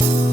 you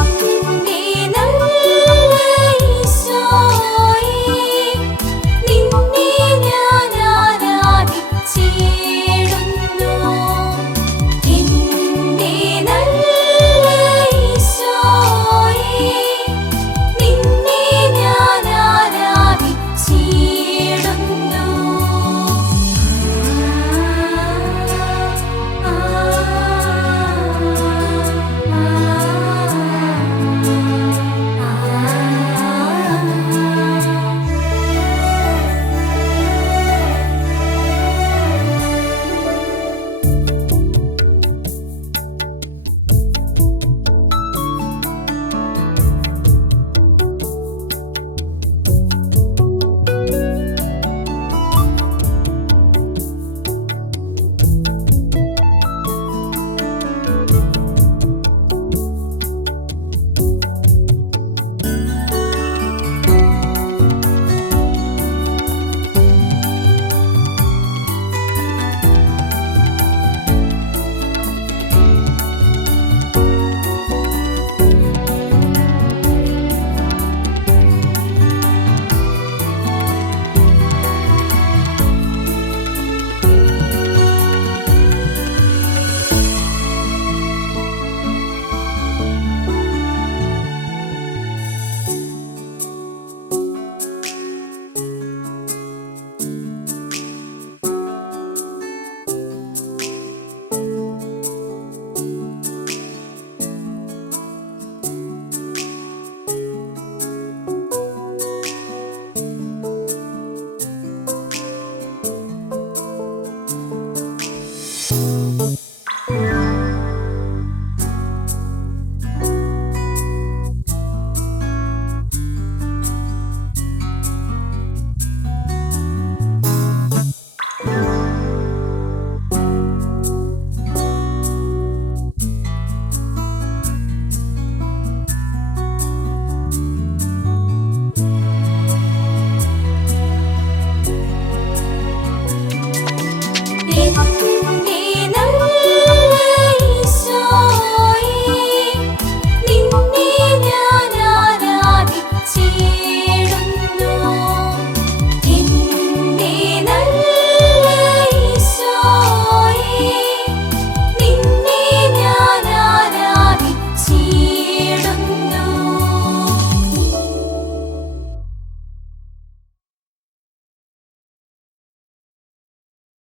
아,